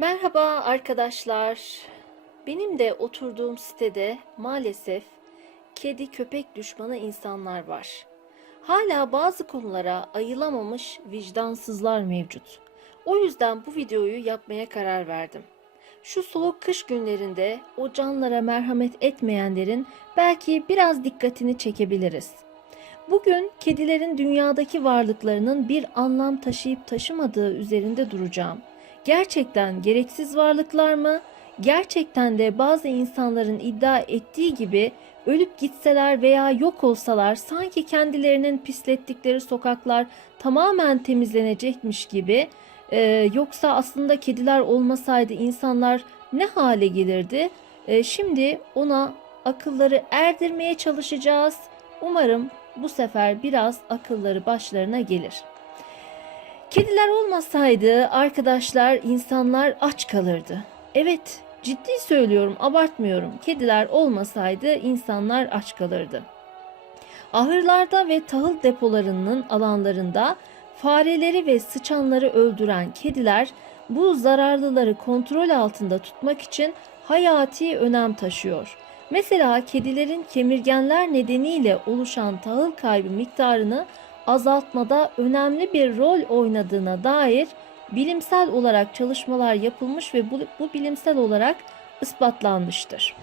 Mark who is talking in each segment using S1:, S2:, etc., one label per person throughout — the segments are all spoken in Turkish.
S1: Merhaba arkadaşlar. Benim de oturduğum sitede maalesef kedi köpek düşmanı insanlar var. Hala bazı konulara ayılamamış vicdansızlar mevcut. O yüzden bu videoyu yapmaya karar verdim. Şu soğuk kış günlerinde o canlara merhamet etmeyenlerin belki biraz dikkatini çekebiliriz. Bugün kedilerin dünyadaki varlıklarının bir anlam taşıyıp taşımadığı üzerinde duracağım. Gerçekten gereksiz varlıklar mı? Gerçekten de bazı insanların iddia ettiği gibi ölüp gitseler veya yok olsalar sanki kendilerinin pislettikleri sokaklar tamamen temizlenecekmiş gibi e, yoksa aslında kediler olmasaydı insanlar ne hale gelirdi? E, şimdi ona akılları erdirmeye çalışacağız. Umarım bu sefer biraz akılları başlarına gelir. Kediler olmasaydı arkadaşlar insanlar aç kalırdı. Evet, ciddi söylüyorum, abartmıyorum. Kediler olmasaydı insanlar aç kalırdı. Ahırlarda ve tahıl depolarının alanlarında fareleri ve sıçanları öldüren kediler bu zararlıları kontrol altında tutmak için hayati önem taşıyor. Mesela kedilerin kemirgenler nedeniyle oluşan tahıl kaybı miktarını azaltmada önemli bir rol oynadığına dair bilimsel olarak çalışmalar yapılmış ve bu, bu bilimsel olarak ispatlanmıştır.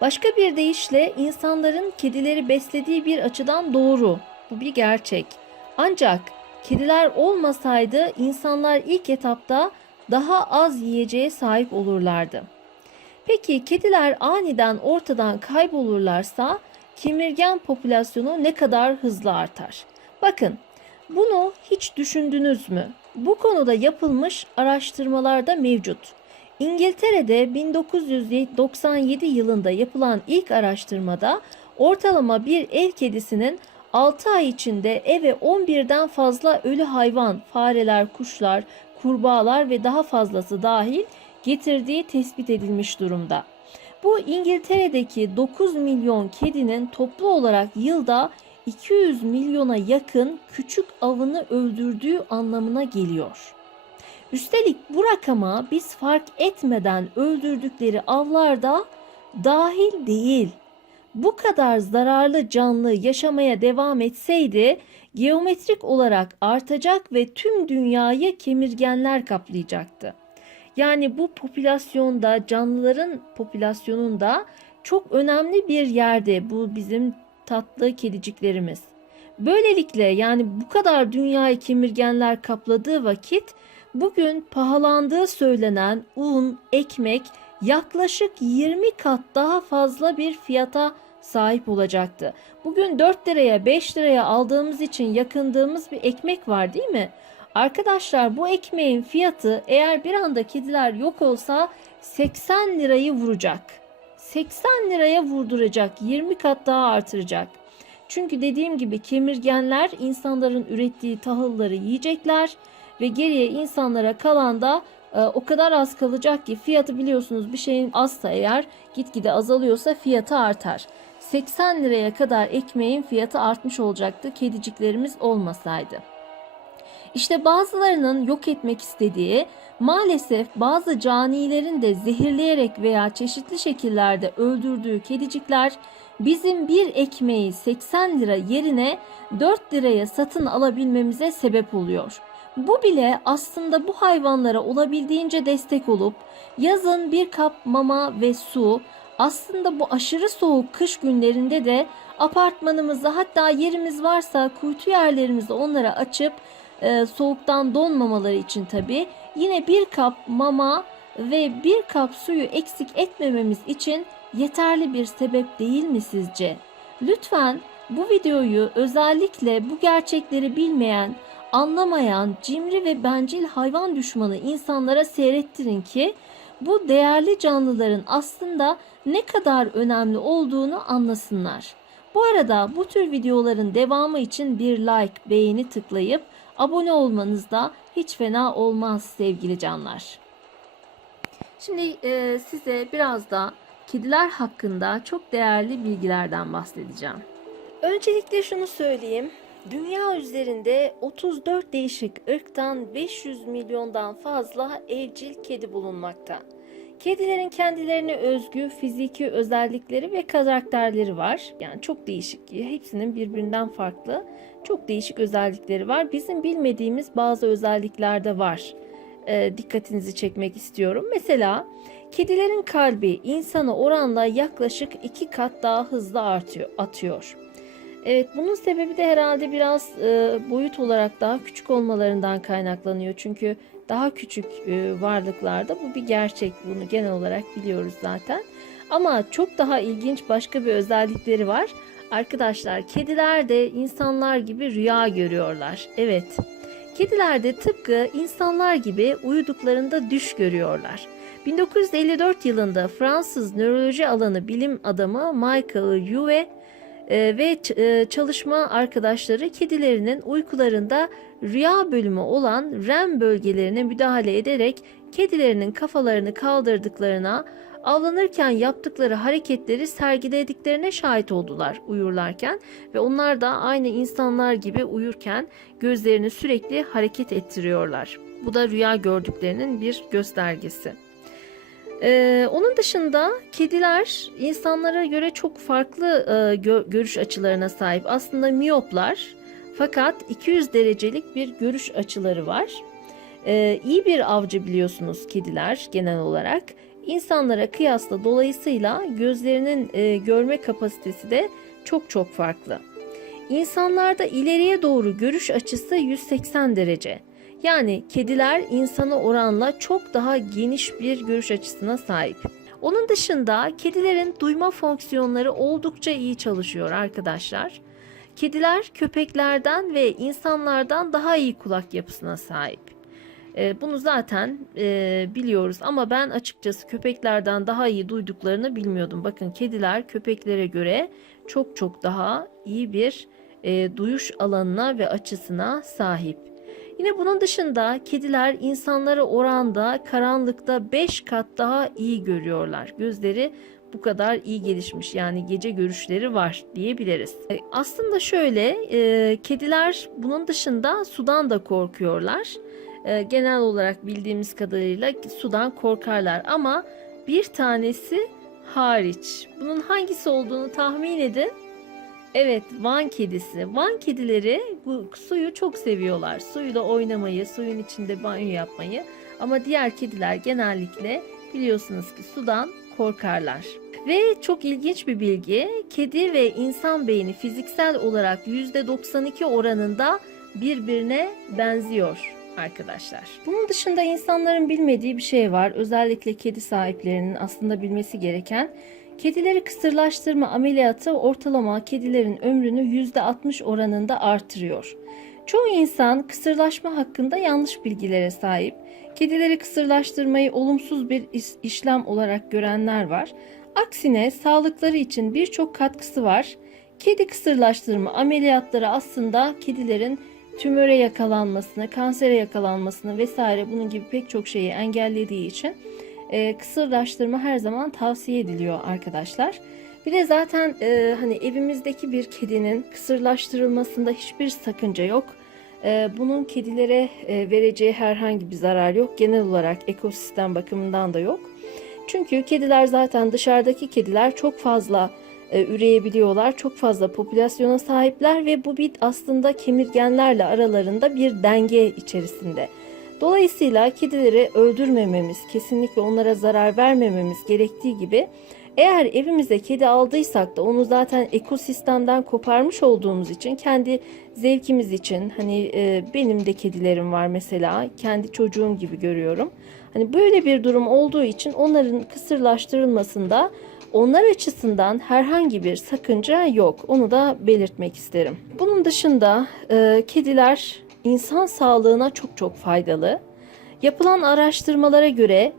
S1: Başka bir deyişle insanların kedileri beslediği bir açıdan doğru. Bu bir gerçek. Ancak kediler olmasaydı insanlar ilk etapta daha az yiyeceğe sahip olurlardı. Peki kediler aniden ortadan kaybolurlarsa kemirgen popülasyonu ne kadar hızlı artar? Bakın, bunu hiç düşündünüz mü? Bu konuda yapılmış araştırmalarda mevcut. İngiltere'de 1997 yılında yapılan ilk araştırmada ortalama bir ev kedisinin 6 ay içinde eve 11'den fazla ölü hayvan, fareler, kuşlar, kurbağalar ve daha fazlası dahil getirdiği tespit edilmiş durumda. Bu İngiltere'deki 9 milyon kedinin toplu olarak yılda 200 milyona yakın küçük avını öldürdüğü anlamına geliyor. Üstelik bu rakama biz fark etmeden öldürdükleri avlar da dahil değil. Bu kadar zararlı canlı yaşamaya devam etseydi geometrik olarak artacak ve tüm dünyayı kemirgenler kaplayacaktı. Yani bu popülasyonda canlıların popülasyonunda çok önemli bir yerde bu bizim tatlı kediciklerimiz. Böylelikle yani bu kadar dünyayı kemirgenler kapladığı vakit bugün pahalandığı söylenen un, ekmek yaklaşık 20 kat daha fazla bir fiyata sahip olacaktı. Bugün 4 liraya 5 liraya aldığımız için yakındığımız bir ekmek var değil mi? Arkadaşlar bu ekmeğin fiyatı eğer bir anda kediler yok olsa 80 lirayı vuracak. 80 liraya vurduracak, 20 kat daha artıracak. Çünkü dediğim gibi kemirgenler insanların ürettiği tahılları yiyecekler ve geriye insanlara kalan da e, o kadar az kalacak ki fiyatı biliyorsunuz bir şeyin azsa eğer gitgide azalıyorsa fiyatı artar. 80 liraya kadar ekmeğin fiyatı artmış olacaktı kediciklerimiz olmasaydı. İşte bazılarının yok etmek istediği maalesef bazı canilerin de zehirleyerek veya çeşitli şekillerde öldürdüğü kedicikler bizim bir ekmeği 80 lira yerine 4 liraya satın alabilmemize sebep oluyor. Bu bile aslında bu hayvanlara olabildiğince destek olup yazın bir kap mama ve su aslında bu aşırı soğuk kış günlerinde de apartmanımızda hatta yerimiz varsa kuytu yerlerimizi onlara açıp e, soğuktan donmamaları için tabi yine bir kap mama ve bir kap suyu eksik etmememiz için yeterli bir sebep değil mi sizce? Lütfen bu videoyu özellikle bu gerçekleri bilmeyen, anlamayan, cimri ve bencil hayvan düşmanı insanlara seyrettirin ki bu değerli canlıların aslında ne kadar önemli olduğunu anlasınlar. Bu arada bu tür videoların devamı için bir like, beğeni tıklayıp abone olmanız da hiç fena olmaz sevgili canlar. Şimdi e, size biraz da kediler hakkında çok değerli bilgilerden bahsedeceğim. Öncelikle şunu söyleyeyim. Dünya üzerinde 34 değişik ırktan 500 milyondan fazla evcil kedi bulunmakta. Kedilerin kendilerine özgü fiziki özellikleri ve karakterleri var. Yani çok değişik. Hepsinin birbirinden farklı çok değişik özellikleri var. Bizim bilmediğimiz bazı özellikler de var. Ee, dikkatinizi çekmek istiyorum. Mesela kedilerin kalbi insana oranla yaklaşık iki kat daha hızlı artıyor, atıyor. Evet bunun sebebi de herhalde biraz e, boyut olarak daha küçük olmalarından kaynaklanıyor. Çünkü daha küçük e, varlıklarda bu bir gerçek. Bunu genel olarak biliyoruz zaten. Ama çok daha ilginç başka bir özellikleri var. Arkadaşlar kediler de insanlar gibi rüya görüyorlar. Evet. Kediler de tıpkı insanlar gibi uyuduklarında düş görüyorlar. 1954 yılında Fransız nöroloji alanı bilim adamı Michael Huve e, ve e, çalışma arkadaşları kedilerinin uykularında rüya bölümü olan REM bölgelerine müdahale ederek kedilerinin kafalarını kaldırdıklarına, avlanırken yaptıkları hareketleri sergilediklerine şahit oldular uyurlarken ve onlar da aynı insanlar gibi uyurken gözlerini sürekli hareket ettiriyorlar. Bu da rüya gördüklerinin bir göstergesi. Ee, onun dışında kediler insanlara göre çok farklı e, gö- görüş açılarına sahip. Aslında miyoplar fakat 200 derecelik bir görüş açıları var. Ee, iyi bir avcı biliyorsunuz kediler genel olarak. İnsanlara kıyasla dolayısıyla gözlerinin e, görme kapasitesi de çok çok farklı. İnsanlarda ileriye doğru görüş açısı 180 derece. Yani kediler insana oranla çok daha geniş bir görüş açısına sahip. Onun dışında kedilerin duyma fonksiyonları oldukça iyi çalışıyor arkadaşlar. Kediler köpeklerden ve insanlardan daha iyi kulak yapısına sahip. E, bunu zaten e, biliyoruz ama ben açıkçası köpeklerden daha iyi duyduklarını bilmiyordum. Bakın kediler köpeklere göre çok çok daha iyi bir e, duyuş alanına ve açısına sahip. Yine bunun dışında kediler insanlara oranda karanlıkta 5 kat daha iyi görüyorlar. Gözleri bu kadar iyi gelişmiş yani gece görüşleri var diyebiliriz. E, Aslında şöyle e, kediler bunun dışında sudan da korkuyorlar. E, Genel olarak bildiğimiz kadarıyla sudan korkarlar ama bir tanesi hariç. Bunun hangisi olduğunu tahmin edin. Evet, Van kedisi. Van kedileri bu suyu çok seviyorlar. Suyla oynamayı, suyun içinde banyo yapmayı. Ama diğer kediler genellikle biliyorsunuz ki sudan korkarlar. Ve çok ilginç bir bilgi, kedi ve insan beyni fiziksel olarak %92 oranında birbirine benziyor arkadaşlar. Bunun dışında insanların bilmediği bir şey var. Özellikle kedi sahiplerinin aslında bilmesi gereken Kedileri kısırlaştırma ameliyatı ortalama kedilerin ömrünü %60 oranında artırıyor. Çoğu insan kısırlaşma hakkında yanlış bilgilere sahip. Kedileri kısırlaştırmayı olumsuz bir işlem olarak görenler var. Aksine sağlıkları için birçok katkısı var. Kedi kısırlaştırma ameliyatları aslında kedilerin tümöre yakalanmasını, kansere yakalanmasını vesaire bunun gibi pek çok şeyi engellediği için e, kısırlaştırma her zaman tavsiye ediliyor arkadaşlar. Bir de zaten e, hani evimizdeki bir kedinin kısırlaştırılmasında hiçbir sakınca yok. E, bunun kedilere e, vereceği herhangi bir zarar yok. Genel olarak ekosistem bakımından da yok. Çünkü kediler zaten dışarıdaki kediler çok fazla e, üreyebiliyorlar. Çok fazla popülasyona sahipler ve bu bir aslında kemirgenlerle aralarında bir denge içerisinde. Dolayısıyla kedileri öldürmememiz, kesinlikle onlara zarar vermememiz gerektiği gibi eğer evimize kedi aldıysak da onu zaten ekosistemden koparmış olduğumuz için kendi zevkimiz için hani e, benim de kedilerim var mesela kendi çocuğum gibi görüyorum. Hani böyle bir durum olduğu için onların kısırlaştırılmasında onlar açısından herhangi bir sakınca yok. Onu da belirtmek isterim. Bunun dışında e, kediler insan sağlığına çok çok faydalı. Yapılan araştırmalara göre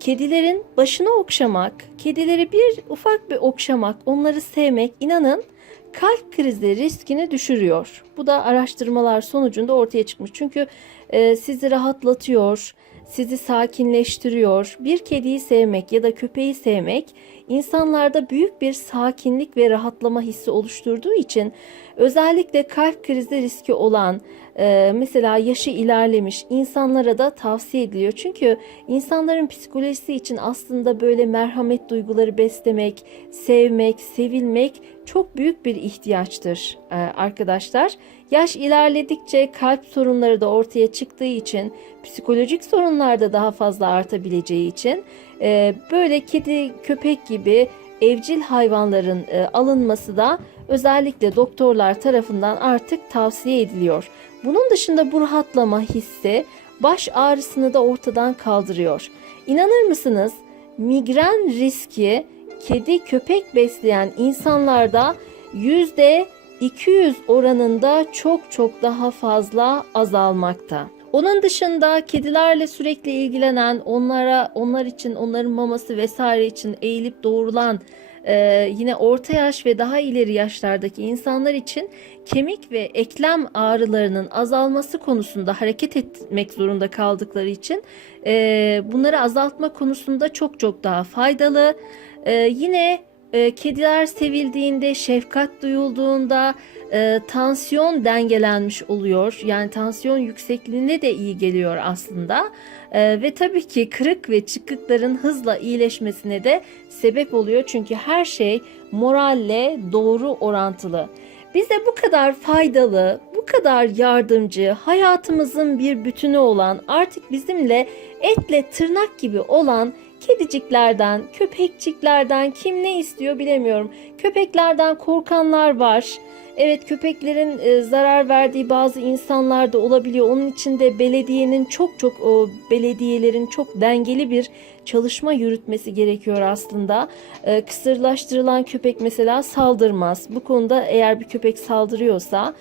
S1: kedilerin başını okşamak, kedileri bir ufak bir okşamak, onları sevmek inanın kalp krizi riskini düşürüyor. Bu da araştırmalar sonucunda ortaya çıkmış. Çünkü e, sizi rahatlatıyor, sizi sakinleştiriyor. Bir kediyi sevmek ya da köpeği sevmek insanlarda büyük bir sakinlik ve rahatlama hissi oluşturduğu için özellikle kalp krizi riski olan e, mesela yaşı ilerlemiş insanlara da tavsiye ediliyor. Çünkü insanların psikolojisi için aslında böyle merhamet duyguları beslemek, sevmek, sevilmek çok büyük bir ihtiyaçtır e, arkadaşlar. Yaş ilerledikçe kalp sorunları da ortaya çıktığı için, psikolojik sorunlar da daha fazla artabileceği için e, böyle kedi, köpek gibi evcil hayvanların alınması da özellikle doktorlar tarafından artık tavsiye ediliyor. Bunun dışında bu rahatlama hissi baş ağrısını da ortadan kaldırıyor. İnanır mısınız? Migren riski kedi köpek besleyen insanlarda yüzde 200 oranında çok çok daha fazla azalmakta. Onun dışında kedilerle sürekli ilgilenen, onlara onlar için onların maması vesaire için eğilip doğrulan e, yine orta yaş ve daha ileri yaşlardaki insanlar için kemik ve eklem ağrılarının azalması konusunda hareket etmek zorunda kaldıkları için e, bunları azaltma konusunda çok çok daha faydalı. E, yine e, kediler sevildiğinde, şefkat duyulduğunda e, tansiyon dengelenmiş oluyor. Yani tansiyon yüksekliğine de iyi geliyor aslında. E, ve tabii ki kırık ve çıkıkların hızla iyileşmesine de sebep oluyor. Çünkü her şey moralle doğru orantılı. Bize bu kadar faydalı, bu kadar yardımcı, hayatımızın bir bütünü olan, artık bizimle etle tırnak gibi olan kediciklerden, köpekçiklerden kim ne istiyor bilemiyorum. Köpeklerden korkanlar var. Evet köpeklerin e, zarar verdiği bazı insanlar da olabiliyor. Onun için de belediyenin çok çok o belediyelerin çok dengeli bir çalışma yürütmesi gerekiyor aslında. E, kısırlaştırılan köpek mesela saldırmaz. Bu konuda eğer bir köpek saldırıyorsa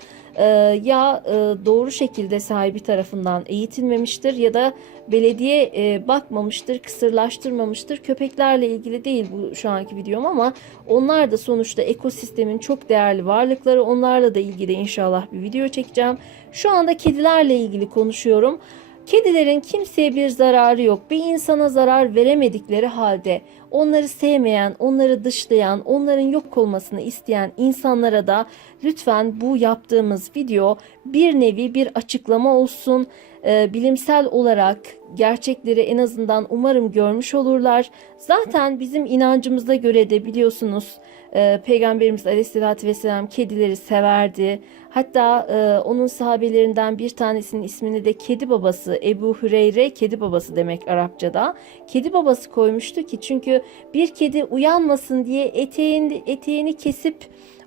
S1: ya e, doğru şekilde sahibi tarafından eğitilmemiştir ya da belediye e, bakmamıştır, kısırlaştırmamıştır. Köpeklerle ilgili değil bu şu anki videom ama onlar da sonuçta ekosistemin çok değerli varlıkları. Onlarla da ilgili inşallah bir video çekeceğim. Şu anda kedilerle ilgili konuşuyorum. Kedilerin kimseye bir zararı yok. Bir insana zarar veremedikleri halde onları sevmeyen, onları dışlayan, onların yok olmasını isteyen insanlara da lütfen bu yaptığımız video bir nevi bir açıklama olsun. Ee, bilimsel olarak gerçekleri en azından umarım görmüş olurlar. Zaten bizim inancımıza göre de biliyorsunuz e, Peygamberimiz Aleyhisselatü Vesselam kedileri severdi. Hatta e, onun sahabelerinden bir tanesinin ismini de kedi babası Ebu Hüreyre kedi babası demek Arapçada. Kedi babası koymuştu ki çünkü bir kedi uyanmasın diye eteğini, eteğini kesip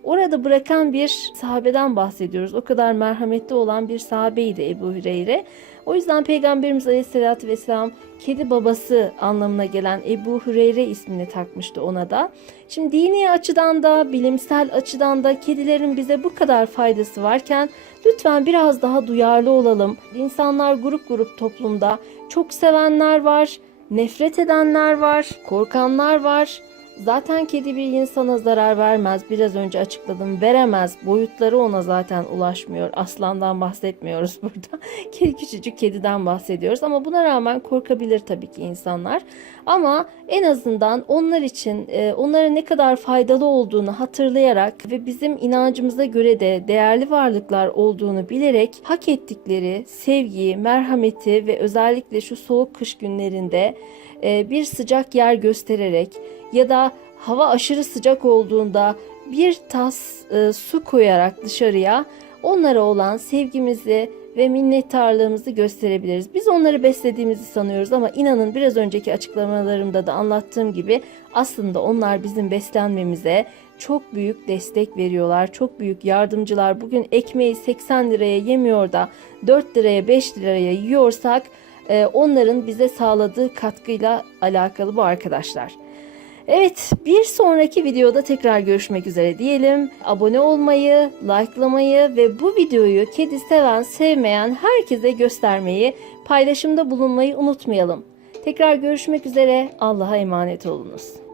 S1: orada bırakan bir sahabeden bahsediyoruz. O kadar merhametli olan bir sahabeydi Ebu Hüreyre. O yüzden Peygamberimiz Aleyhisselatü Vesselam kedi babası anlamına gelen Ebu Hüreyre ismini takmıştı ona da. Şimdi dini açıdan da bilimsel açıdan da kedilerin bize bu kadar faydası varken lütfen biraz daha duyarlı olalım. İnsanlar grup grup toplumda çok sevenler var, nefret edenler var, korkanlar var. Zaten kedi bir insana zarar vermez. Biraz önce açıkladım. Veremez. Boyutları ona zaten ulaşmıyor. Aslandan bahsetmiyoruz burada. kedi küçücük kediden bahsediyoruz. Ama buna rağmen korkabilir tabii ki insanlar. Ama en azından onlar için e, onlara ne kadar faydalı olduğunu hatırlayarak ve bizim inancımıza göre de değerli varlıklar olduğunu bilerek hak ettikleri sevgiyi, merhameti ve özellikle şu soğuk kış günlerinde e, bir sıcak yer göstererek ya da hava aşırı sıcak olduğunda bir tas e, su koyarak dışarıya onlara olan sevgimizi ve minnettarlığımızı gösterebiliriz. Biz onları beslediğimizi sanıyoruz ama inanın biraz önceki açıklamalarımda da anlattığım gibi aslında onlar bizim beslenmemize çok büyük destek veriyorlar. Çok büyük yardımcılar. Bugün ekmeği 80 liraya yemiyor da 4 liraya 5 liraya yiyorsak e, onların bize sağladığı katkıyla alakalı bu arkadaşlar. Evet bir sonraki videoda tekrar görüşmek üzere diyelim. Abone olmayı, likelamayı ve bu videoyu kedi seven sevmeyen herkese göstermeyi, paylaşımda bulunmayı unutmayalım. Tekrar görüşmek üzere. Allah'a emanet olunuz.